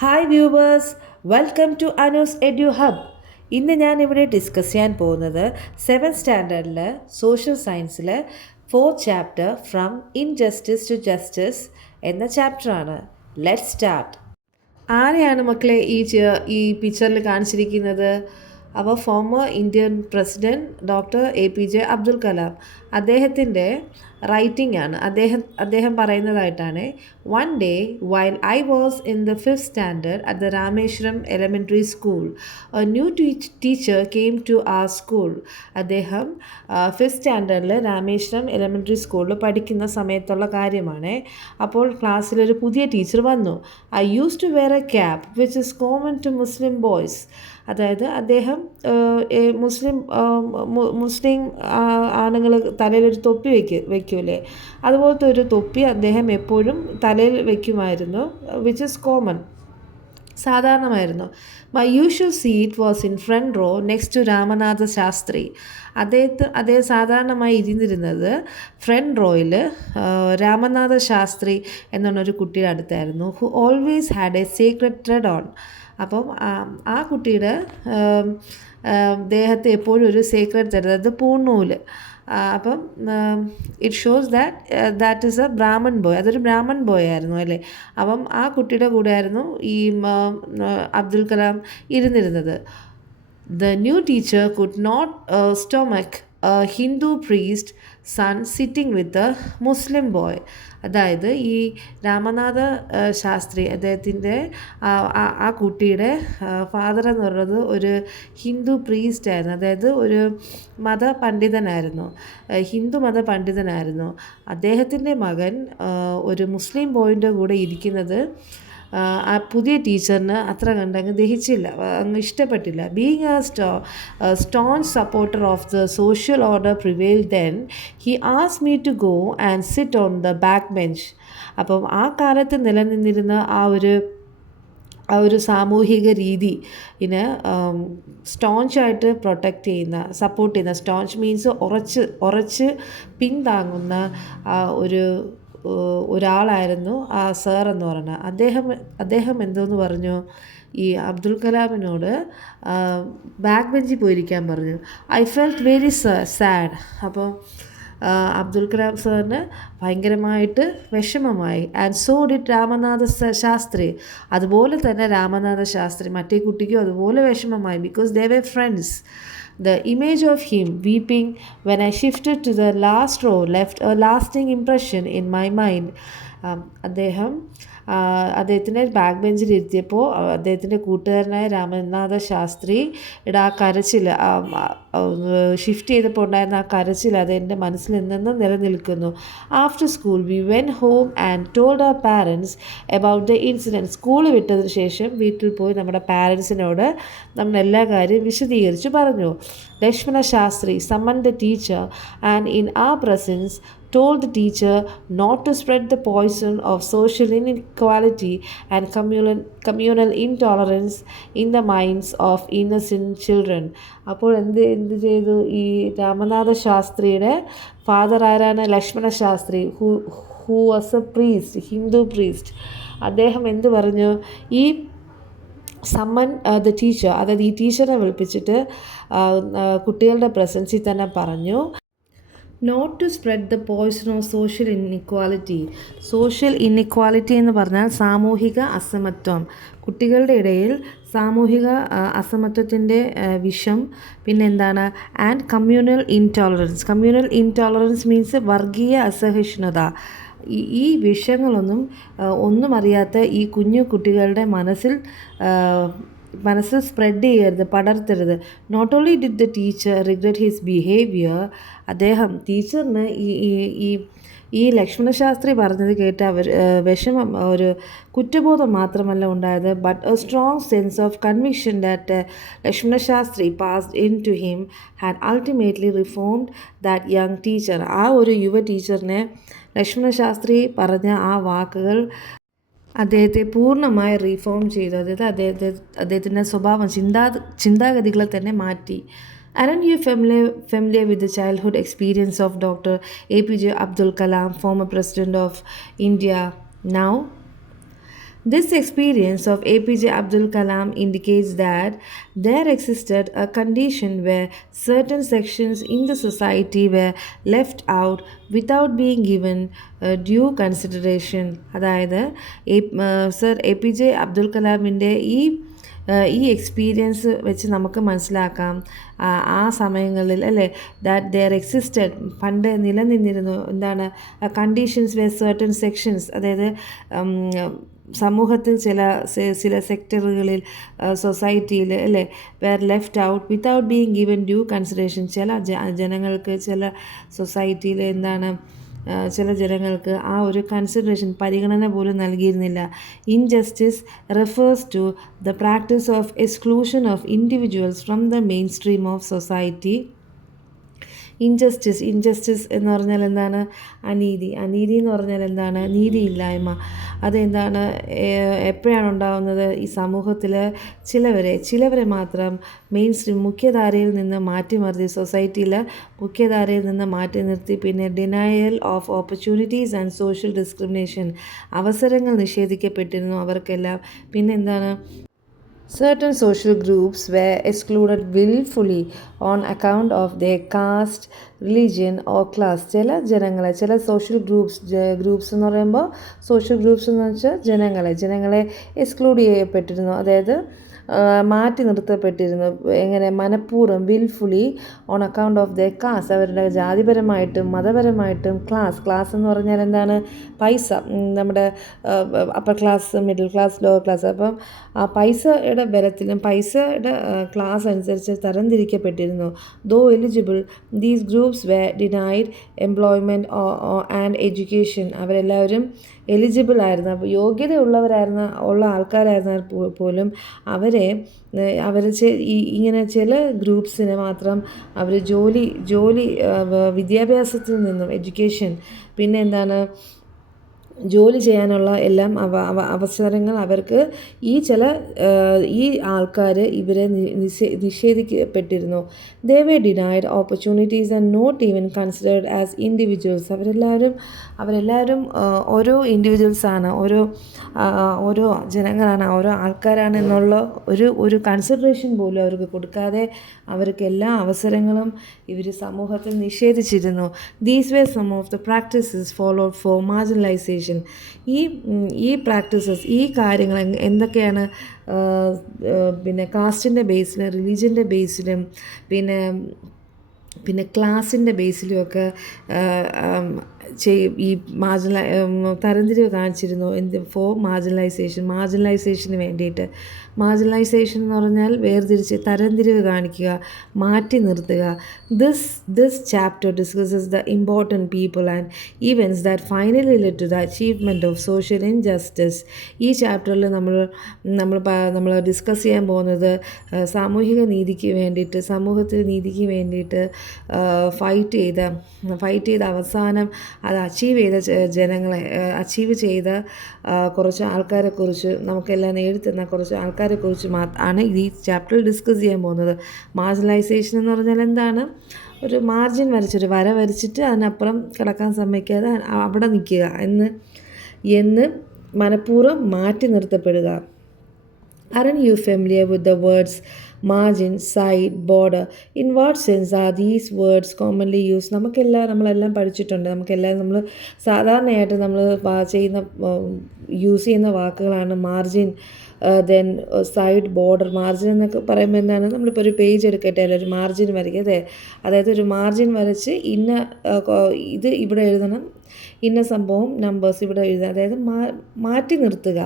Hi viewers, welcome to Anu's edu hub. ഇന്ന് ഞാൻ ഇവിടെ ഡിസ്കസ് ചെയ്യാൻ പോകുന്നത് 7th സ്റ്റാൻഡേർഡിൽ സോഷ്യൽ സയൻസിൽ 4th chapter from injustice to justice എന്ന ചാപ്റ്ററാണ്. Let's start. ആരെയാണ് മക്കളെ ഈ പിക്ചറിൽ കാണിച്ചിരിക്കുന്നത്? അപ്പോൾ former Indian president doctor APJ Abdul Kalam, അദ്ദേഹത്തിൻ്റെ റൈറ്റിംഗ് ആണ്. അദ്ദേഹം പറയുന്നതായിട്ടാണ്. One day while I was in the 5th standard at the Rameswaram elementary school a new teacher came to our school. അദ്ദേഹം 5th സ്റ്റാൻഡേർഡിൽ രാമേശ്വരം എലമെൻ്ററി സ്കൂളിൽ പഠിക്കുന്ന സമയത്തുള്ള കാര്യമാണ്. അപ്പോൾ ക്ലാസ്സിലൊരു പുതിയ ടീച്ചർ വന്നു. I use to wear a cap which is common to Muslim boys. അതായത് അദ്ദേഹം മുസ്ലിം ആണുങ്ങൾ തലയിലൊരു തൊപ്പി വയ്ക്കൂലേ, അതുപോലത്തെ ഒരു തൊപ്പി അദ്ദേഹം എപ്പോഴും തലയിൽ വയ്ക്കുമായിരുന്നു. വിച്ച് ഇസ് കോമൺ, സാധാരണമായിരുന്നു. My usual seat was in front row next to Ramanatha Shastri. അദ്ദേഹം സാധാരണമായി ഇരുന്നിരുന്നത് ഫ്രണ്ട് റോയിൽ രാമനാഥ ശാസ്ത്രി എന്നൊരു കുട്ടിയുടെ അടുത്തായിരുന്നു. Who always had a secret thread on. അപ്പം ആ കുട്ടിയുടെ ദേഹത്ത് എപ്പോഴും ഒരു സീക്രട്ട് ത്രെഡ്, അതായത് പൂണ്ണൂല്. അപ്പം it shows that is A Brahmin boy. അതൊരു ബ്രാഹ്മൺ ബോയ് ആയിരുന്നു അല്ലേ. അപ്പം ആ കുട്ടിയുടെ കൂടെ ആയിരുന്നു ഈ Abdul Kalam ഇരുന്നിരുന്നത്. The new teacher could not stomach a Hindu priest son sitting with a Muslim boy. അതായത് ഈ രാമനാഥ ശാസ്ത്രി, അദ്ദേഹത്തിൻ്റെ ആ കുട്ടിയുടെ ഫാദർ എന്ന് പറയുന്നത് ഒരു ഹിന്ദു പ്രീസ്റ്റ് ആയിരുന്നു. അതായത് ഒരു മതപണ്ഡിതനായിരുന്നു, ഹിന്ദു മതപണ്ഡിതനായിരുന്നു. അദ്ദേഹത്തിൻ്റെ മകൻ ഒരു മുസ്ലിം ബോയിൻ്റെ കൂടെ ഇരിക്കുന്നത് ആ പുതിയ ടീച്ചറിന് അത്ര കണ്ടങ്ങ് ദഹിച്ചില്ല, അങ്ങ് ഇഷ്ടപ്പെട്ടില്ല. Being a stone supporter of the social order prevail then he ask me to go and sit on the back bench. അപ്പം ആ കാലത്ത് നിലനിന്നിരുന്ന ആ ഒരു സാമൂഹിക രീതി സ്റ്റോഞ്ചായിട്ട് പ്രൊട്ടക്റ്റ് ചെയ്യുന്ന, സപ്പോർട്ട് ചെയ്യുന്ന, സ്റ്റോഞ്ച് മീൻസ് ഉറച്ച് പിന്താങ്ങുന്ന ഒരാളായിരുന്നു ആ സർ എന്ന് പറയുന്നത്. അദ്ദേഹം എന്തോന്ന് പറഞ്ഞു, ഈ അബ്ദുൽ കലാമിനോട് ബാക്ക് ബെഞ്ചിൽ പോയിരിക്കാൻ പറഞ്ഞു. I felt very sad. അപ്പോൾ അബ്ദുൽ കലാം സാറിന് ഭയങ്കരമായിട്ട് വിഷമമായി. And so did Ramanatha Shastri. അതുപോലെ തന്നെ രാമനാഥ ശാസ്ത്രി, മറ്റേ കുട്ടിക്കും അതുപോലെ വിഷമമായി. Because they were friends. The image of him weeping when I shifted to the last row left a lasting impression in my mind. അദ്ദേഹത്തിൻ്റെ ബാക്ക് ബെഞ്ചിൽ ഇരുത്തിയപ്പോൾ അദ്ദേഹത്തിൻ്റെ കൂട്ടുകാരനായ രാമനാഥ ശാസ്ത്രിയുടെ ആ കരച്ചിൽ, ഷിഫ്റ്റ് ചെയ്തപ്പോൾ ഉണ്ടായിരുന്ന ആ കരച്ചിൽ അതെൻ്റെ മനസ്സിൽ നിന്നും നിലനിൽക്കുന്നു. After school we went home and told our parents about the incident. School വിട്ടതിന് ശേഷം വീട്ടിൽ പോയി നമ്മുടെ പാരൻസിനോട് നമ്മൾ എല്ലാ കാര്യവും വിശദീകരിച്ച് പറഞ്ഞു. Lakshmana Shastri summoned the teacher and in our presence told the teacher not to spread the poison of social inequality and communal intolerance in the minds of innocent children. അപ്പോൾ എന്ത് ചെയ്തു? ഈ രാമനാഥ ശാസ്ത്രിയുടെ ഫാദർ ആരാണ്? Lakshmana Shastri, who was A priest, Hindu priest. അദ്ദേഹം എന്ത് പറഞ്ഞു? ഈ someone the teacher, അതായത് ഈ ടീച്ചറെ വിളിപ്പിച്ചിട്ട് കുട്ടികളുടെ പ്രസൻസിൽ തന്നെ പറഞ്ഞു, not to spread the poison of social inequality. Social inequality എന്ന് പറഞ്ഞാൽ സാമൂഹിക അസമത്വം. കുട്ടികളുടെ ഇടയിൽ സാമൂഹിക അസമത്വത്തിൻ്റെ വിഷം. പിന്നെന്താണ്? ആൻഡ് കമ്മ്യൂണൽ ഇൻടോളറൻസ് മീൻസ് വർഗീയ അസഹിഷ്ണുത. ഈ വിഷയങ്ങളൊന്നും ഒന്നും അറിയാത്ത ഈ കുഞ്ഞു കുട്ടികളുടെ മനസ്സിൽ സ്പ്രെഡ് ചെയ്യരുത്, പടർത്തരുത്. Not only did the teacher regret his behaviour. ടീച്ചറിന് ഈ ലക്ഷ്മണശാസ്ത്രി പറഞ്ഞത് കേട്ട് വിഷമം, ഒരു കുറ്റബോധം മാത്രമല്ല ഉണ്ടായത്, but a strong sense of conviction that Lakshmana Shastri passed into him had ultimately reformed that young teacher. ആ ഒരു യുവ ടീച്ചറിനെ ലക്ഷ്മണശാസ്ത്രി പറഞ്ഞ ആ വാക്കുകൾ അദ്ദേഹത്തെ പൂർണ്ണമായി റീഫോം ചെയ്തു. അതായത് അദ്ദേഹത്തിൻ്റെ സ്വഭാവം, ചിന്താഗതികളെ തന്നെ മാറ്റി. Aren't you familiar with the childhood experience of Dr. APJ Abdul Kalam, former President of India now? This experience of APJ Abdul Kalam indicates that there existed a condition where certain sections in the society were left out without being given due consideration. അതായത് sir A P J Abdul കലാമിൻ്റെ ഈ experience വെച്ച് നമുക്ക് മനസ്സിലാക്കാം ആ സമയങ്ങളിൽ അല്ലേ that there existed പണ്ട് നിലനിന്നിരുന്നു എന്താണ് കണ്ടീഷൻസ് വേ സർട്ടൺ സെക്ഷൻസ് അതായത് സമൂഹത്തിൽ ചില സെക്ടറുകളിൽ സൊസൈറ്റിയിൽ അല്ലേ where left out without being given due consideration ചില ജനങ്ങൾക്ക് ചില സൊസൈറ്റിയിൽ എന്താണ് ചില ജനങ്ങൾക്ക് ആ ഒരു കൺസിഡറേഷൻ പരിഗണന പോലും നൽകിയിരുന്നില്ല. Injustice refers to the practice of exclusion of individuals from the mainstream of society. Injustice എന്ന് പറഞ്ഞാൽ എന്താണ്? അനീതി എന്ന് പറഞ്ഞാൽ എന്താണ്? നീതിയില്ലായ്മ. അതെന്താണ്? എപ്പോഴാണ് ഉണ്ടാകുന്നത്? ഈ സമൂഹത്തിൽ ചിലവരെ മാത്രം മെയിൻ സ്ട്രീം മുഖ്യധാരയിൽ നിന്ന് മാറ്റിമറിച്ച് സൊസൈറ്റിയിൽ മുഖ്യധാരയിൽ നിന്ന് മാറ്റി നിർത്തി. പിന്നെ denial of opportunities and social discrimination, അവസരങ്ങൾ നിഷേധിക്കപ്പെട്ടിരുന്നു അവർക്കെല്ലാം. പിന്നെ എന്താണ്? Certain social groups were excluded willfully on account of their caste, religion or class. ചില സോഷ്യൽ ഗ്രൂപ്പ്സ് എന്ന് പറയുമ്പോൾ സോഷ്യൽ ഗ്രൂപ്പ്സ് എന്ന് വെച്ചാൽ ജനങ്ങളെ എക്സ്ക്ലൂഡ് ചെയ്യപ്പെട്ടിരുന്നു. അതായത് മാറ്റി നിർത്തപ്പെട്ടിരുന്നു. എങ്ങനെ? മനഃപൂർവ്വം, wilfully, on account of the caste, അവരുടെ ജാതിപരമായിട്ടും മതപരമായിട്ടും. ക്ലാസ് എന്ന് പറഞ്ഞാൽ എന്താണ്? പൈസ, നമ്മുടെ upper class, middle class, lower class. അപ്പം ആ പൈസയുടെ ബലത്തിലും പൈസയുടെ ക്ലാസ് അനുസരിച്ച് തരംതിരിക്കപ്പെട്ടിരുന്നു. Though eligible, these groups were denied employment and education. അവരെല്ലാവരും എലിജിബിൾ ആയിരുന്നു, അപ്പോൾ ഉള്ള ആൾക്കാരായിരുന്നാൽ പോലും അവർ ഇങ്ങനെ ചില ഗ്രൂപ്പ്സിന് മാത്രം അവർ ജോലി വിദ്യാഭ്യാസത്തിൽ നിന്നും എഡ്യൂക്കേഷൻ, പിന്നെ എന്താണ്, ജോലി ചെയ്യാനുള്ള എല്ലാം അവസരങ്ങൾ അവർക്ക് ഈ ആൾക്കാർ ഇവരെ നിഷേധിക്കപ്പെട്ടിരുന്നു. They were denied opportunities and not even considered as individuals. അവരെല്ലാവരും ഓരോ ഇൻഡിവിജ്വൽസാണ്, ഓരോ ജനങ്ങളാണ്, ഓരോ ആൾക്കാരാണ് എന്നുള്ള ഒരു കൺസിഡറേഷൻ പോലും അവർക്ക് കൊടുക്കാതെ അവർക്ക് എല്ലാ അവസരങ്ങളും ഇവർ സമൂഹത്തിൽ നിഷേധിച്ചിരുന്നു. These were some of the practices followed for marginalisation. ഈ പ്രാക്ടീസസ്, ഈ കാര്യങ്ങൾ എന്തൊക്കെയാണ്? പിന്നെ കാസ്റ്റിൻ്റെ ബേസിലും റിലീജിയൻ്റെ ബേസിലും പിന്നെ ക്ലാസിൻ്റെ ബേസിലുമൊക്കെ ഈ തരംതിരിവ് കാണിച്ചിരുന്നു. ഫോർ മാർജിനലൈസേഷന് വേണ്ടിയിട്ട്. മാർജിനലൈസേഷൻ എന്ന് പറഞ്ഞാൽ തരംതിരിവ് കാണിക്കുക, മാറ്റി നിർത്തുക. This chapter discusses the important people and events that finally led to the achievement of social injustice. ഈ ചാപ്റ്ററിൽ നമ്മൾ ഡിസ്കസ് ചെയ്യാൻ പോകുന്നത് സാമൂഹിക നീതിക്ക് വേണ്ടിയിട്ട്, സമൂഹത്തിൽ നീതിക്ക് വേണ്ടിയിട്ട് ഫൈറ്റ് ചെയ്ത അവസാനം അത് അച്ചീവ് ചെയ്ത കുറച്ച് ആൾക്കാരെക്കുറിച്ച്, നമുക്കെല്ലാം നേടിത്തന്ന കുറച്ച് ആൾക്കാരെക്കുറിച്ച് ആണ് ഈ ചാപ്റ്ററിൽ ഡിസ്കസ് ചെയ്യാൻ പോകുന്നത്. മാർജിനലൈസേഷൻ എന്ന് പറഞ്ഞാൽ എന്താണ്? ഒരു മാർജിൻ വരച്ചൊരു വര വരച്ചിട്ട് അതിനപ്പുറം കിടക്കാൻ സമ്മതിക്കാതെ അവിടെ നിൽക്കുക എന്ന് മനഃപൂർവ്വം മാറ്റി നിർത്തപ്പെടുക. Aren't you familiar with the words margin, side, border? In what sense are these words commonly used? നമ്മളെല്ലാം പഠിച്ചിട്ടുണ്ട്. നമ്മൾ സാധാരണയായിട്ട് നമ്മൾ യൂസ് ചെയ്യുന്ന വാക്കുകളാണ് margin, then side, border. Margin എന്നൊക്കെ പറയുമ്പോൾ എന്താണ്? നമ്മളിപ്പോൾ ഒരു പേജ് എടുക്കട്ടെ, അല്ല ഒരു മാർജിൻ വരയ്ക്കുക. അതായത് ഒരു മാർജിൻ വരച്ച് ഇത് ഇവിടെ എഴുതണം, ഇന്ന സംഭവം നമ്പേഴ്സ് ഇവിടെ എഴുതുക, അതായത് മാറ്റി നിർത്തുക.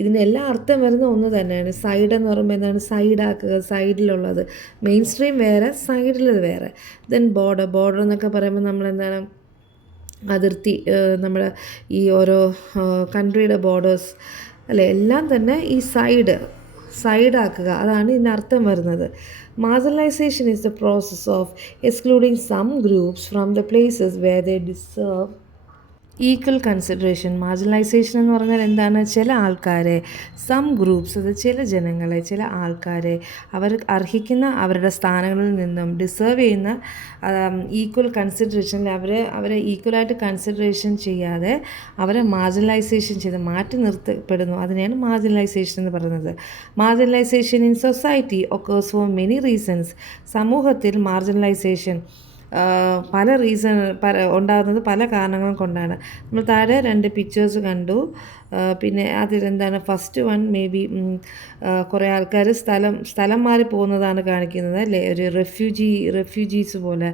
ഇതിൻ്റെ എല്ലാ അർത്ഥം വരുന്ന ഒന്ന് തന്നെയാണ്. സൈഡ് എന്ന് പറയുമ്പോൾ എന്താണ്? സൈഡാക്കുക, സൈഡിലുള്ളത്. മെയിൻ സ്ട്രീം വേറെ, സൈഡിലത് വേറെ. ദെൻ ബോർഡർ എന്നൊക്കെ പറയുമ്പോൾ നമ്മളെന്താണ്? അതിർത്തി, നമ്മുടെ ഈ ഓരോ കൺട്രിയുടെ ബോർഡേഴ്സ് അല്ലേ, എല്ലാം തന്നെ ഈ സൈഡാക്കുക, അതാണ് ഇതിൻ്റെ അർത്ഥം വരുന്നത്. Marginalization is the process of excluding some groups from the places where they deserve equal consideration. Marginalisation എന്ന് പറഞ്ഞാൽ എന്താണ്? ചില ആൾക്കാരെ, സം ഗ്രൂപ്പ്സ്, അത് ചില ജനങ്ങളെ, ചില ആൾക്കാരെ അവർ അർഹിക്കുന്ന അവരുടെ സ്ഥാനങ്ങളിൽ നിന്നും ഡിസേർവ് ചെയ്യുന്ന ഈക്വൽ കൺസിഡറേഷനിൽ അവരെ ഈക്വലായിട്ട് കൺസിഡറേഷൻ ചെയ്യാതെ അവരെ മാർജിനലൈസേഷൻ ചെയ്ത് മാറ്റി നിർത്തപ്പെടുന്നു. അതിനെയാണ് മാർജിനലൈസേഷൻ എന്ന് പറയുന്നത്. Marginalisation in society occurs for many reasons. സമൂഹത്തിൽ മാർജിനലൈസേഷൻ പല ഉണ്ടാകുന്നത് പല കാരണങ്ങൾ കൊണ്ടാണ്. നമ്മൾ താഴെ 2 പിക്ചേഴ്സ് കണ്ടു. പിന്നെ അതിലെന്താണ്, ഫസ്റ്റ് വൺ മേ ബി കുറേ ആൾക്കാർ സ്ഥലം മാറി പോകുന്നതാണ് കാണിക്കുന്നത് അല്ലേ, ഒരു റെഫ്യൂജീസ് പോലെ.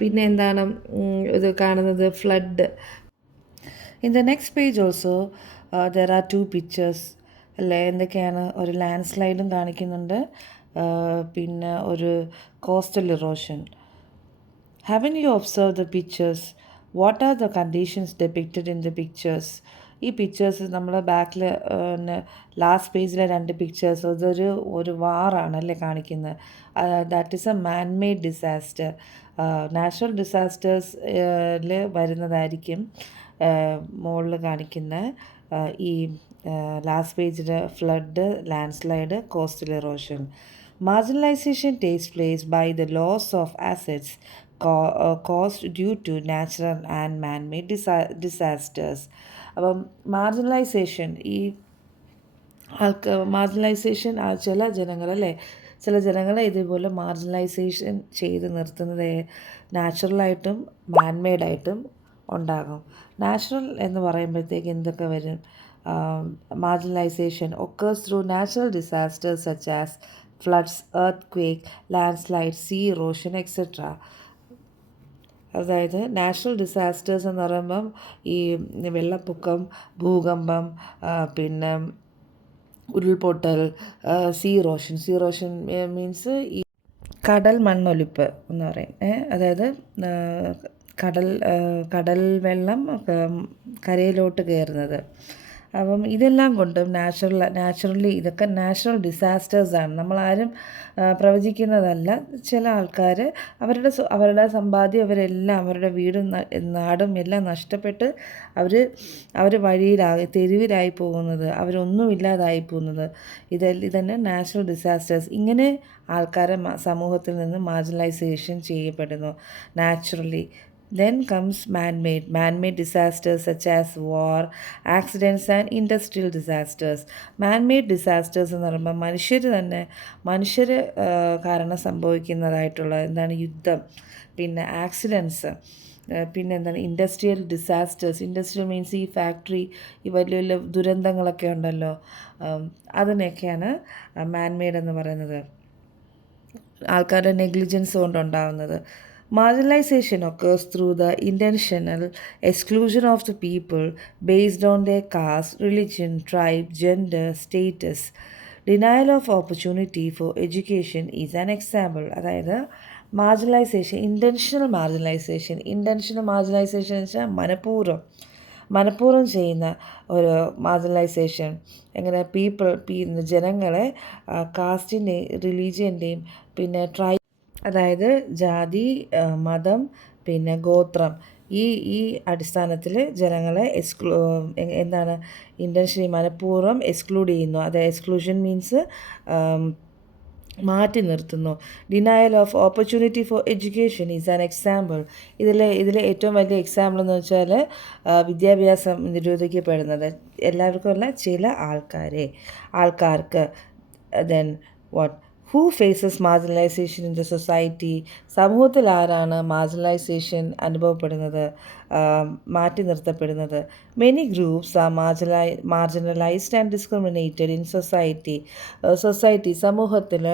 പിന്നെ എന്താണ് ഇത് കാണുന്നത്, flood. In the next page also there are 2 pictures അല്ലേ. എന്തൊക്കെയാണ്? ഒരു ലാൻഡ് സ്ലൈഡും കാണിക്കുന്നുണ്ട്, പിന്നെ ഒരു coastal erosion. Haven't you observed the pictures? What are the conditions depicted in the pictures? ഈ പിക്ചേഴ്സ് നമ്മൾ ബാക്കിൽ ലാസ്റ്റ് പേജിലെ 2 പിക്ചേഴ്സ് ഒരു വാറാണല്ലേ കാണിക്കുന്നത്. That is a man made disaster. Natural ഡിസാസ്റ്റേഴ്സിൽ വരുന്നതായിരിക്കും മുകളിൽ കാണിക്കുന്ന ഈ ലാസ്റ്റ് പേജിൽ flood, landslide, coastal erosion. Marginalization takes place by the loss of assets caused due to natural and man-made disasters. അപ്പം മാർജിനലൈസേഷൻ ചില ജനങ്ങളല്ലേ, ചില ജനങ്ങളെ ഇതേപോലെ മാർജിനലൈസേഷൻ ചെയ്ത് നിർത്തുന്നത് നാച്ചുറലായിട്ടും മാൻമെയ്ഡായിട്ടും ഉണ്ടാകും. നാച്ചുറൽ എന്ന് പറയുമ്പോഴത്തേക്ക് എന്തൊക്കെ വരും? Marginalization occurs through natural disasters such as floods, earthquake, landslide, sea erosion, etc. അതായത് നാച്ചുറൽ ഡിസാസ്റ്റേഴ്സ് എന്ന് പറയുമ്പം ഈ വെള്ളപ്പൊക്കം, ഭൂകമ്പം, പിന്നെ ഉരുൾപൊട്ടൽ, സീ ഇറോഷൻ മീൻസ് ഈ കടൽ മണ്ണൊലിപ്പ് എന്ന് പറയും. അതായത് കടൽ വെള്ളം കരയിലോട്ട് കയറുന്നത്. അപ്പം ഇതെല്ലാം കൊണ്ടും നാച്ചുറലി ഇതൊക്കെ നാച്ചുറൽ ഡിസാസ്റ്റേഴ്സാണ്. നമ്മളാരും പ്രവചിക്കുന്നതല്ല. ചില ആൾക്കാർ അവരുടെ സമ്പാദ്യം അവരെല്ലാം, അവരുടെ വീടും നാടും എല്ലാം നഷ്ടപ്പെട്ട് അവർ തെരുവിലായി പോകുന്നത്, അവരൊന്നുമില്ലാതായി പോകുന്നത്. ഇതന്നെ നാച്ചുറൽ ഡിസാസ്റ്റേഴ്സ്. ഇങ്ങനെ ആൾക്കാരെ സമൂഹത്തിൽ നിന്ന് മാർജിനലൈസേഷൻ ചെയ്യപ്പെടുന്നു naturally. Then comes man-made disasters such as war, accidents and industrial disasters. Man-made disasters എന്ന് പറയുമ്പോൾ മനുഷ്യർ കാരണം സംഭവിക്കുന്നതായിട്ടുള്ള എന്താണ്, യുദ്ധം, പിന്നെ ആക്സിഡൻസ്, പിന്നെ എന്താണ് ഇൻഡസ്ട്രിയൽ ഡിസാസ്റ്റേഴ്സ്. ഇൻഡസ്ട്രിയൽ മീൻസ് ഈ ഫാക്ടറി, ഈ വലിയ വലിയ ദുരന്തങ്ങളൊക്കെ ഉണ്ടല്ലോ, അതിനൊക്കെയാണ് മാൻമെയ്ഡ് എന്ന് പറയുന്നത്, ആൾക്കാരുടെ negligence കൊണ്ടുണ്ടാകുന്നത്. Marginalization occurs through the intentional exclusion of the people based on their caste, religion, tribe, gender, status. Denial of opportunity for education is an example. അതായത് marginalisation, intentional marginalisation എന്ന് വെച്ചാൽ മനഃപൂർവ്വം ചെയ്യുന്ന ഒരു മാർജിനലൈസേഷൻ. എങ്ങനെ? ജനങ്ങളെ കാസ്റ്റിൻ്റെയും റിലീജിയൻ്റെയും പിന്നെ അതായത് ജാതി, മതം, പിന്നെ ഗോത്രം, ഈ അടിസ്ഥാനത്തിൽ ജനങ്ങളെ എന്താണ് ഇൻറ്റൻഷനലി മനഃപൂർവ്വം എക്സ്ക്ലൂഡ് ചെയ്യുന്നു. അത് എക്സ്ക്ലൂഷൻ മീൻസ് മാറ്റി നിർത്തുന്നു. Denial of opportunity for education is an example. ഇതിലെ ഏറ്റവും വലിയ എക്സാമ്പിൾ എന്ന് വെച്ചാൽ വിദ്യാഭ്യാസം നിരോധിക്കപ്പെടുന്നത്. എല്ലാവർക്കും അല്ല, ചില ആൾക്കാർക്ക്. Then what? Who faces marginalization in the society? സമൂഹത്തിൽ ആരാണ് മാർജിനലൈസേഷൻ അനുഭവപ്പെടുന്നത്, മാറ്റി നിർത്തപ്പെടുന്നത്? Many groups are marginalized and discriminated in society. സമൂഹത്തിൽ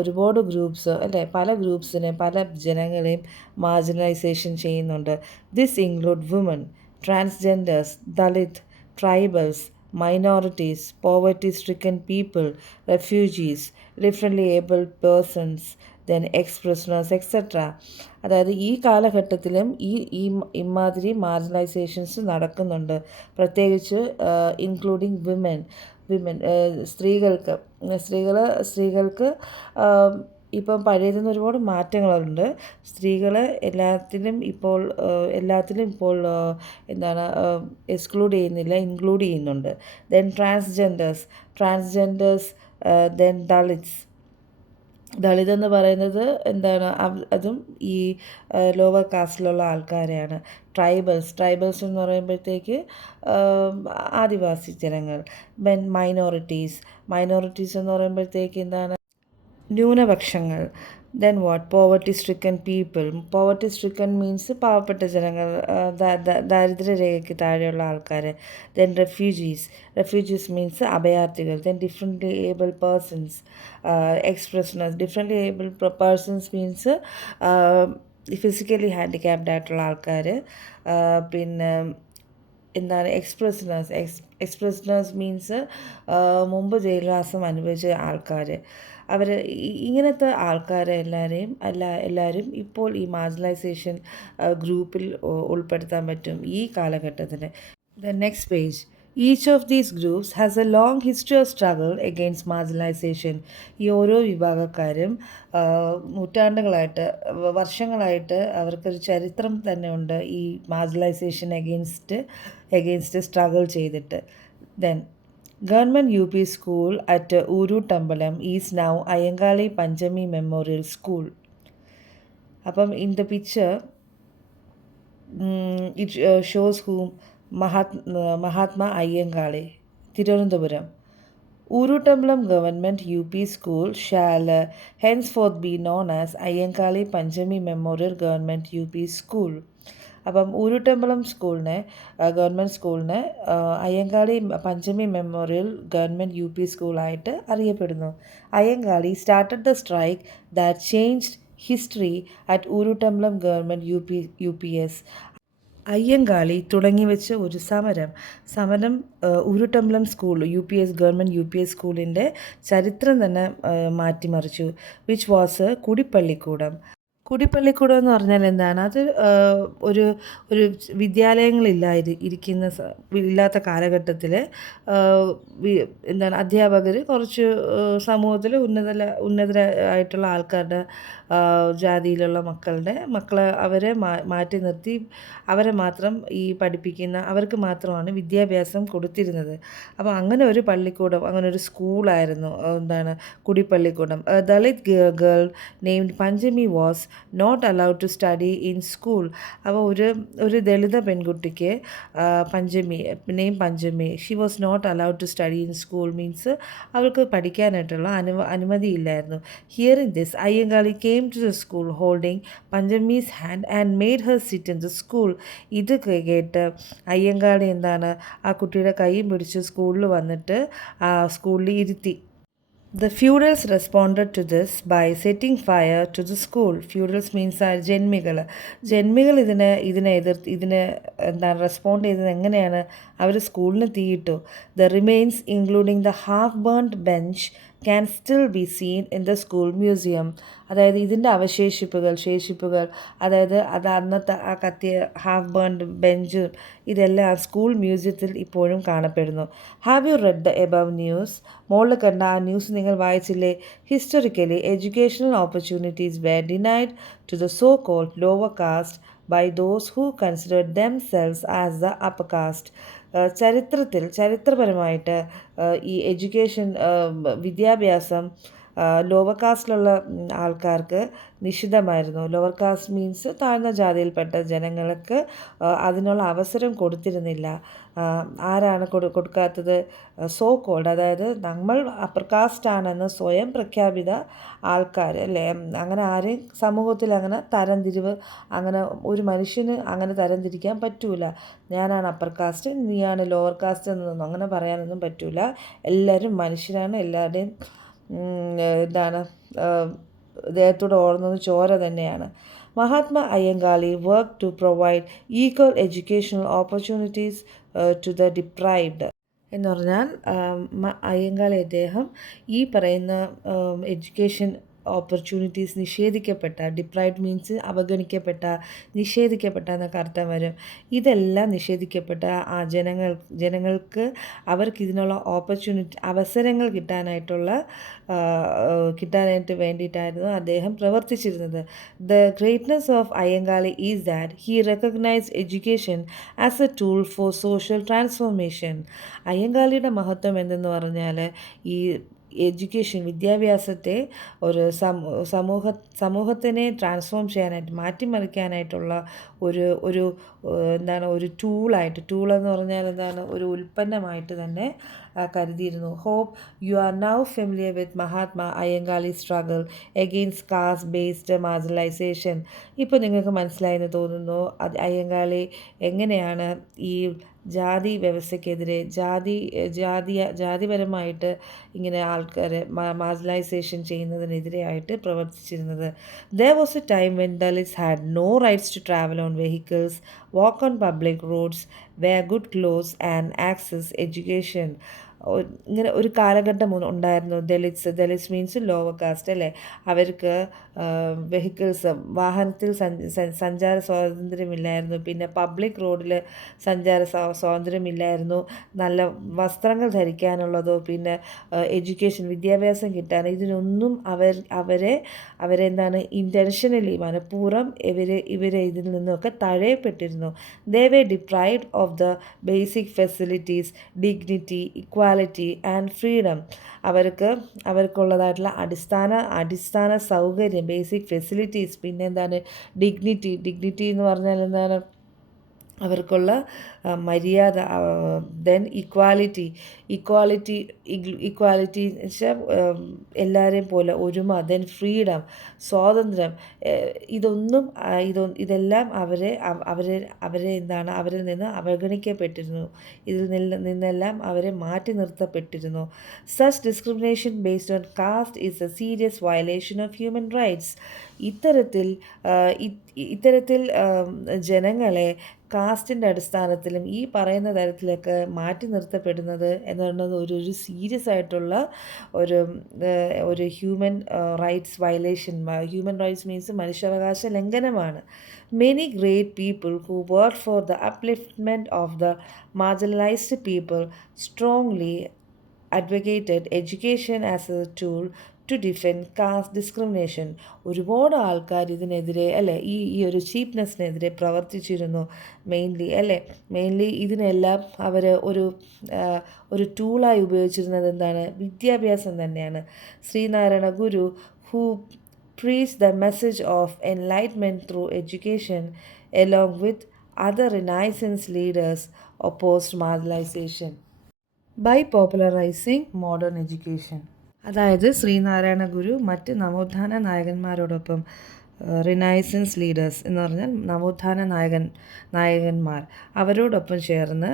ഒരുപാട് ഗ്രൂപ്പ്സ് അല്ലേ, പല ഗ്രൂപ്പ്സിനെ, പല ജനങ്ങളെയും മാർജിനലൈസേഷൻ ചെയ്യുന്നുണ്ട്. This include woman, transgenders, Dalit, tribals, minorities, poverty-stricken people, refugees, differently abled persons, then ex-prisoners, etc. അതായത് ഈ കാലഘട്ടത്തിലും ഇമാതിരി മാർജിനലൈസേഷൻസ് നടക്കുന്നുണ്ട്. പ്രത്യേകിച്ച് ഇൻക്ലൂഡിങ് വിമൻ, സ്ത്രീകൾക്ക് ഇപ്പം പഴയതിൽ നിന്ന് ഒരുപാട് മാറ്റങ്ങളുണ്ട്. സ്ത്രീകൾ എല്ലാത്തിലും ഇപ്പോൾ എന്താണ് എക്സ്ക്ലൂഡ് ചെയ്യുന്നില്ല, ഇൻക്ലൂഡ് ചെയ്യുന്നുണ്ട്. ദെൻ ട്രാൻസ്ജെൻഡേഴ്സ്, ദെൻ ദളിത് എന്ന് പറയുന്നത് എന്താണ്, അതും ഈ ലോവർ കാസ്റ്റിലുള്ള ആൾക്കാരെയാണ്. ട്രൈബൽസ് എന്ന് പറയുമ്പോഴത്തേക്ക് ആദിവാസി ജനങ്ങൾ. ദെൻ മൈനോറിറ്റീസ് എന്ന് പറയുമ്പോഴത്തേക്ക് എന്താണ്, ന്യൂനപക്ഷങ്ങൾ. Then poverty stricken people. Poverty stricken means പാവപ്പെട്ട ജനങ്ങൾ, ദാരിദ്ര്യരേഖയ്ക്ക് താഴെയുള്ള ആൾക്കാർ. ദെൻ റെഫ്യൂജീസ് മീൻസ് അഭയാർത്ഥികൾ. Then differently able persons, differently able persons means physically handicapped ആയിട്ടുള്ള ആൾക്കാർ. പിന്നെ എന്താണ് എക്സ്പ്രസ്നേഴ്സ് മീൻസ് മുമ്പ് ജയിൽവാസം അനുഭവിച്ച ആൾക്കാർ. ഇങ്ങനത്തെ ആൾക്കാരെ എല്ലാവരും ഇപ്പോൾ ഈ മാർജിനലൈസേഷൻ ഗ്രൂപ്പിൽ ഉൾപ്പെടുത്താൻ പറ്റും ഈ കാലഘട്ടത്തിന്. The next page. Each of these groups has a long history of struggle against marginalization. ഈ ഓരോ വിഭാഗക്കാരും നൂറ്റാണ്ടുകളായിട്ട്, വർഷങ്ങളായിട്ട് അവർക്കൊരു ചരിത്രം തന്നെ ഉണ്ട് ഈ മാർജിനലൈസേഷൻ എഗെയിൻസ്റ്റ് സ്ട്രഗിൾ ചെയ്തിട്ട്. Then government UP school at Ooruttambalam is now Ayyankali Panchami memorial school. അപ്പം in the picture it shows whom Mahatma Ayyankali, Thiruvananthapuram. Ooruttambalam government UP school shall henceforth be known as Ayyankali Panchami memorial government UP school. അപ്പം ഊരൂട്ടമ്പലം ഗവൺമെൻറ് സ്കൂളിനെ Ayyankali Panchami memorial government UP സ്കൂളായിട്ട് അറിയപ്പെടുന്നു. Ayyankali started the strike that changed history at Ooruttambalam government UPS. Ayyankali തുടങ്ങിവെച്ച ഒരു സമരം Oorootambalam school government UPS സ്കൂളിൻ്റെ ചരിത്രം തന്നെ മാറ്റിമറിച്ചു. വിച്ച് വാസ് കുടിപ്പള്ളിക്കൂടം എന്ന് പറഞ്ഞാൽ എന്താണ്? അത് ഒരു ഇല്ലാത്ത കാലഘട്ടത്തിൽ എന്താണ്, അധ്യാപകർ കുറച്ച് സമൂഹത്തിൽ ഉന്നതരായിട്ടുള്ള ആൾക്കാരുടെ ജാതിയിലുള്ള മക്കളെ അവരെ മാറ്റി നിർത്തി അവരെ മാത്രം അവർക്ക് മാത്രമാണ് വിദ്യാഭ്യാസം കൊടുത്തിരുന്നത്. അപ്പോൾ അങ്ങനെ ഒരു പള്ളിക്കൂടം, അങ്ങനെ ഒരു സ്കൂളായിരുന്നു എന്താണ് കുടിപ്പള്ളിക്കൂടം. Dalit girl named Panchami was not allowed to study in school. അപ്പോൾ ഒരു ദളിത പെൺകുട്ടിക്ക് Panchami she was not allowed to study in school means അവൾക്ക് പഠിക്കാനായിട്ടുള്ള അനുമതിയില്ലായിരുന്നു. Hearing this Ayyankali came to the school holding Panchami's hand and made her sit in the school. ഇത് കേട്ട് അയ്യങ്കാളി എന്താണ്, ആ കുട്ടിയുടെ കൈയും പിടിച്ച് സ്കൂളിൽ വന്നിട്ട് സ്കൂളിൽ ഇരുത്തി. The feudals responded to this by setting fire to the school. Feudals means ജന്മികൾ ഇതിനെ എന്താണ് റെസ്പോണ്ട് ചെയ്തത് എങ്ങനെയാണ്? അവർ സ്കൂളിന് തീയിട്ടു. The remains including the half burnt bench can still be seen in the school museum. അതായത് ഇതിൻ്റെ ശേഷിപ്പുകൾ അതായത് അന്നത്തെ ആ കത്തിയ ഹാഫ് ബേൺഡ് ബെഞ്ച് ഇതെല്ലാം സ്കൂൾ മ്യൂസിയത്തിൽ ഇപ്പോഴും കാണപ്പെടുന്നു. Have you read the above news? മുകളിൽ കണ്ട ആ ന്യൂസ് നിങ്ങൾ വായിച്ചില്ലേ? Historically educational opportunities were denied to the so called lower caste by those who considered themselves as the upper caste. ചരിത്രപരമായിട്ട് ഈ വിദ്യാഭ്യാസം ലോവർ കാസ്റ്റിലുള്ള ആൾക്കാർക്ക് നിഷിദ്ധമായിരുന്നു. ലോവർ കാസ്റ്റ് മീൻസ് താഴ്ന്ന ജാതിയിൽപ്പെട്ട ജനങ്ങൾക്ക് അതിനുള്ള അവസരം കൊടുത്തിരുന്നില്ല. ആരാണ് കൊടുക്കാത്തത്? സോ കോൾഡ്, അതായത് നമ്മൾ അപ്പർ കാസ്റ്റ് ആണെന്ന് സ്വയം പ്രഖ്യാപിത ആൾക്കാർ അല്ലേ. അങ്ങനെ ആരെയും സമൂഹത്തിൽ അങ്ങനെ ഒരു മനുഷ്യന് അങ്ങനെ തരംതിരിക്കാൻ പറ്റൂല. ഞാനാണ് അപ്പർ കാസ്റ്റ്, നീയാണ് ലോവർ കാസ്റ്റ് എന്നൊന്നും അങ്ങനെ പറയാനൊന്നും പറ്റൂല. എല്ലാവരും മനുഷ്യരാണ്. എല്ലാവരുടെയും ദേഹത്തോട് ഓടുന്നത് ചോര തന്നെയാണ്. Mahatma Ayyankali work to provide equal educational opportunities to the deprived എന്ന് പറഞ്ഞാൽ അയ്യങ്കാളി അദ്ദേഹം ഈ പറയുന്ന എഡ്യൂക്കേഷൻ ഓപ്പർച്യൂണിറ്റീസ് നിഷേധിക്കപ്പെട്ട, ഡിപ്രൈവ്ഡ് മീൻസ് അവഗണിക്കപ്പെട്ട, നിഷേധിക്കപ്പെട്ട എന്നൊക്കെ അർത്ഥം വരും. ഇതെല്ലാം നിഷേധിക്കപ്പെട്ട ആ ജനങ്ങൾക്ക് അവർക്ക് ഇതിനുള്ള അവസരങ്ങൾ കിട്ടാനായിട്ട് വേണ്ടിയിട്ടായിരുന്നു അദ്ദേഹം പ്രവർത്തിച്ചിരുന്നത്. The greatness of Ayyankali is that he recognised education as a tool for social transformation. അയ്യങ്കാളിയുടെ മഹത്വം എന്തെന്ന് പറഞ്ഞാൽ ഈ എഡ്യൂക്കേഷൻ, വിദ്യാഭ്യാസത്തെ ഒരു സമൂഹത്തിനെ ട്രാൻസ്ഫോം ചെയ്യാനായിട്ട്, മാറ്റിമറിക്കാനായിട്ടുള്ള ഒരു ഒരു ഒരു ടൂളെന്ന് പറഞ്ഞാൽ ഒരു ഉൽപ്പന്നമായിട്ട് തന്നെ കരുതിയിരുന്നു. Hope you are now familiar with Mahatma Ayyankali struggle against caste based marginalisation. ഇപ്പോൾ നിങ്ങൾക്ക് മനസ്സിലായെന്ന് തോന്നുന്നു അയ്യങ്കാളി എങ്ങനെയാണ് ഈ ജാതി വ്യവസ്ഥയ്ക്കെതിരെ, ജാതിപരമായിട്ട് ഇങ്ങനെ ആൾക്കാരെ മാർജിനലൈസേഷൻ ചെയ്യുന്നതിനെതിരെയായിട്ട് പ്രവർത്തിച്ചിരുന്നത്. There was a time when Dalits had no rights to travel on vehicles, walk on public roads, wear good clothes and access education. ഇങ്ങനെ ഒരു കാലഘട്ടം ഉണ്ടായിരുന്നു. ദലിത്സ് മീൻസ് ലോവർ കാസ്റ്റ് അല്ലേ. അവർക്ക് വെഹിക്കിൾസ്, വാഹനത്തിൽ സഞ്ചാര സ്വാതന്ത്ര്യമില്ലായിരുന്നു. പിന്നെ പബ്ലിക് റോഡിൽ സഞ്ചാര സ്വാതന്ത്ര്യമില്ലായിരുന്നു. നല്ല വസ്ത്രങ്ങൾ ധരിക്കാനുള്ളതോ പിന്നെ എഡ്യൂക്കേഷൻ, വിദ്യാഭ്യാസം കിട്ടാൻ, ഇതിനൊന്നും അവരെന്താണ് ഇൻറ്റൻഷനലി, മനഃപൂർവ്വം ഇവരെ ഇതിൽ നിന്നൊക്കെ തഴയപ്പെട്ടിരുന്നു. They were deprived of the basic facilities, dignity, equality and freedom. അവർക്കുള്ളതായിട്ടുള്ള അടിസ്ഥാന സൗകര്യം, ബേസിക് ഫെസിലിറ്റീസ്, പിന്നെ ഡിഗ്നിറ്റി എന്ന് പറഞ്ഞാൽ അവർക്കുള്ള മര്യാദ. ദെൻ ഇക്വാലിറ്റി വെച്ചാൽ എല്ലാവരെയും പോലെ ഒരുമ. ദെൻ ഫ്രീഡം, സ്വാതന്ത്ര്യം. ഇതെല്ലാം അവരിൽ നിന്ന് അവഗണിക്കപ്പെട്ടിരുന്നു. ഇതിൽ നിന്നെല്ലാം അവരെ മാറ്റി നിർത്തപ്പെട്ടിരുന്നു. Such discrimination based on caste is a serious violation of human rights. ഇത്തരത്തിൽ ജനങ്ങളെ കാസ്റ്റിൻ്റെ അടിസ്ഥാനത്തിലും ഈ പറയുന്ന തരത്തിലൊക്കെ മാറ്റി നിർത്തപ്പെടുന്നത് എന്നുള്ളത് ഒരു സീരിയസ് ആയിട്ടുള്ള ഒരു human rights violation. Human rights means മനുഷ്യാവകാശ ലംഘനമാണ്. Many great people who work for the upliftment of the marginalised people strongly advocated education as a tool to defend caste discrimination. ഒരുപാട് ആൾക്കാർ ഇതിനെതിരെ അല്ലേ, ഈ ഒരു ചീപ്നെസ്സിനെതിരെ പ്രവർത്തിച്ചിരുന്നു. മെയിൻലി ഇതിനെല്ലാം അവർ ഒരു ടൂളായി ഉപയോഗിച്ചിരുന്നത് വിദ്യാഭ്യാസം തന്നെയാണ്. ശ്രീനാരായണ ഗുരു who preached the message of enlightenment through education along with other Renaissance leaders opposed marginalization by popularizing modern education. അതായത് ശ്രീനാരായണ ഗുരു മറ്റ് നവോത്ഥാന നായകന്മാരോടൊപ്പം, റിനൈസൻസ് ലീഡേഴ്സ് എന്ന് പറഞ്ഞാൽ നവോത്ഥാന നായകന്മാർ, അവരോടൊപ്പം ചേർന്ന്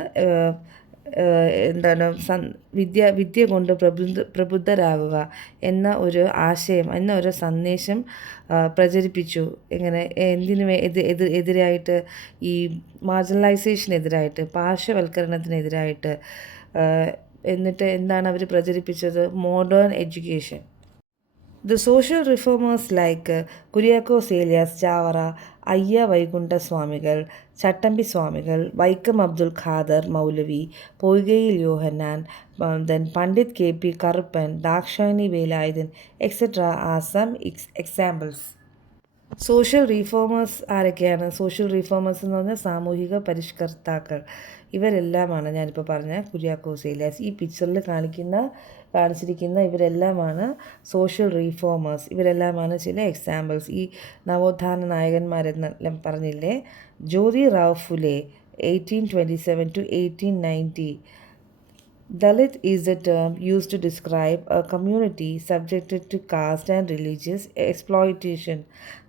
വിദ്യ കൊണ്ട് പ്രബുദ്ധരാകുക എന്ന ഒരു ആശയം, എന്ന ഒരു സന്ദേശം പ്രചരിപ്പിച്ചു. എതിരായിട്ട്, ഈ മാർജിനലൈസേഷനെതിരായിട്ട്, പാർശ്വവൽക്കരണത്തിനെതിരായിട്ട്. എന്നിട്ട് അവർ പ്രചരിപ്പിച്ചത്? Modern education. The social reformers like Kuriakose Elias Chavara, അയ്യ Vaikuntha Swamikal, Chattampi Swamikal, Vaikom Abdul Khader Moulavi, Poikayil Yohannan, Pandit K P Karuppan, Dakshayani Velayudhan etcetera are some examples. Social reformers ആരൊക്കെയാണ്? സോഷ്യൽ റീഫോമേഴ്സ് എന്ന് പറഞ്ഞാൽ സാമൂഹിക പരിഷ്കർത്താക്കൾ. ഇവരെല്ലാമാണ് ഞാനിപ്പോൾ പറഞ്ഞ കുര്യാക്കോസ് ഏലിയാസ്. ഈ പിക്ചറിൽ കാണിച്ചിരിക്കുന്ന ഇവരെല്ലാമാണ് സോഷ്യൽ റീഫോമേഴ്സ്. ഇവരെല്ലാമാണ് ചില എക്സാമ്പിൾസ്. ഈ നവോത്ഥാന നായകന്മാരെന്നെല്ലാം പറഞ്ഞില്ലേ. Jyotirao Phule 1827 to 1890. Dalit is the term used to describe a community subjected to caste and religious exploitation.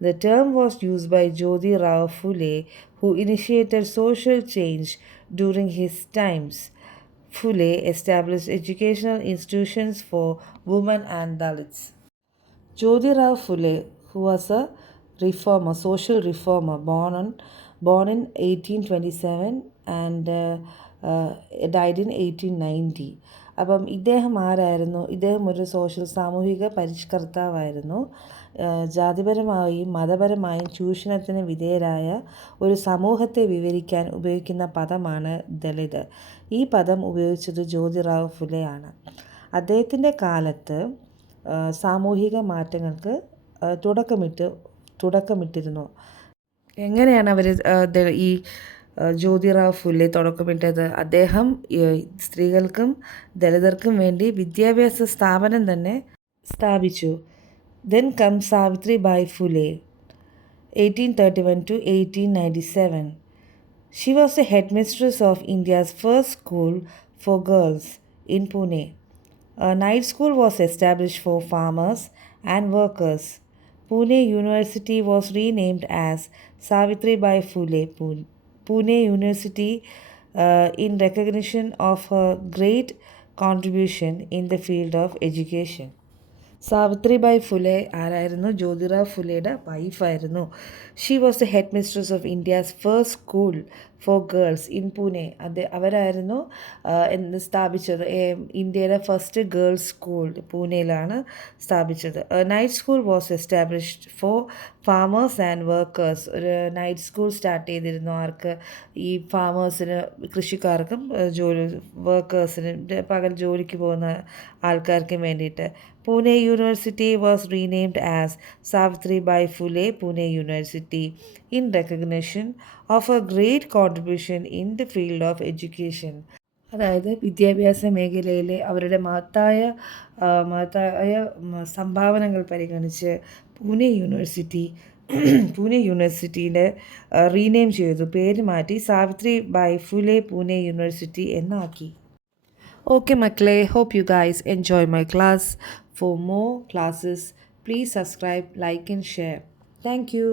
The term was used by Jyotirao Phule, who initiated social change during his times. Phule established educational institutions for women and Dalits. Jyotirao Phule, who was a reformer, social reformer, born in 1827 and died in 1890. അപ്പം ഇദ്ദേഹം ആരായിരുന്നു? ഇദ്ദേഹം ഒരു സാമൂഹിക പരിഷ്കർത്താവായിരുന്നു. ജാതിപരമായും മതപരമായും ചൂഷണത്തിന് വിധേയരായ ഒരു സമൂഹത്തെ വിവരിക്കാൻ ഉപയോഗിക്കുന്ന പദമാണ് ദളിത്. ഈ പദം ഉപയോഗിച്ചത് ജ്യോതിറാവ് ഫുലെയാണ്. അദ്ദേഹത്തിൻ്റെ കാലത്ത് സാമൂഹിക മാറ്റങ്ങൾക്ക് തുടക്കമിട്ടിരുന്നു. എങ്ങനെയാണ് അവർ ഈ ജ്യോതിറാവ് ഫുലെ തുടക്കമിട്ടത്? അദ്ദേഹം സ്ത്രീകൾക്കും ദളിതർക്കും വേണ്ടി വിദ്യാഭ്യാസ സ്ഥാപനം തന്നെ സ്ഥാപിച്ചു. Then comes Savitribai Phule, 1831 to 1897. She was the headmistress of India's first school for girls in Pune. A night school was established for farmers and workers. Pune University was renamed as Savitribai Phule Pune University in recognition of her great contribution in the field of education. Savitribai Phule ആരായിരുന്നു? ജ്യോതിറാവ് ഫുലെയുടെ വൈഫായിരുന്നു. She was the headmistress of India's first school for girls in Pune. അവരായിരുന്നു സ്ഥാപിച്ചത്. ഇന്ത്യയിലെ first girls school പൂനെയിലാണ് സ്ഥാപിച്ചത്. Night school was established for farmers and workers. ഒരു night school start ചെയ്തിരുന്നു. ആർക്ക്? ഈ ഫാമേഴ്സിന്, കൃഷിക്കാർക്കും വർക്കേഴ്സിന്, പകൽ ജോലിക്ക് പോകുന്ന ആൾക്കാർക്കും വേണ്ടിയിട്ട്. Pune University was renamed as Savitribai Phule Pune University in recognition of her great contribution in the field of education. അതായത് വിദ്യാഭ്യാസ മേഖലയിലെ അവരുടെ മഹത്തായ സംഭാവനകൾ പരിഗണിച്ച് പൂനെ യൂണിവേഴ്സിറ്റീനെ റീനെയിം ചെയ്തു. പേര് മാറ്റി സാവിത്രിബായ് ഫുലെ പൂനെ യൂണിവേഴ്സിറ്റി എന്നാക്കി. Okay, Makle, hope you guys enjoy my class. For more classes, please subscribe, like and share. Thank you.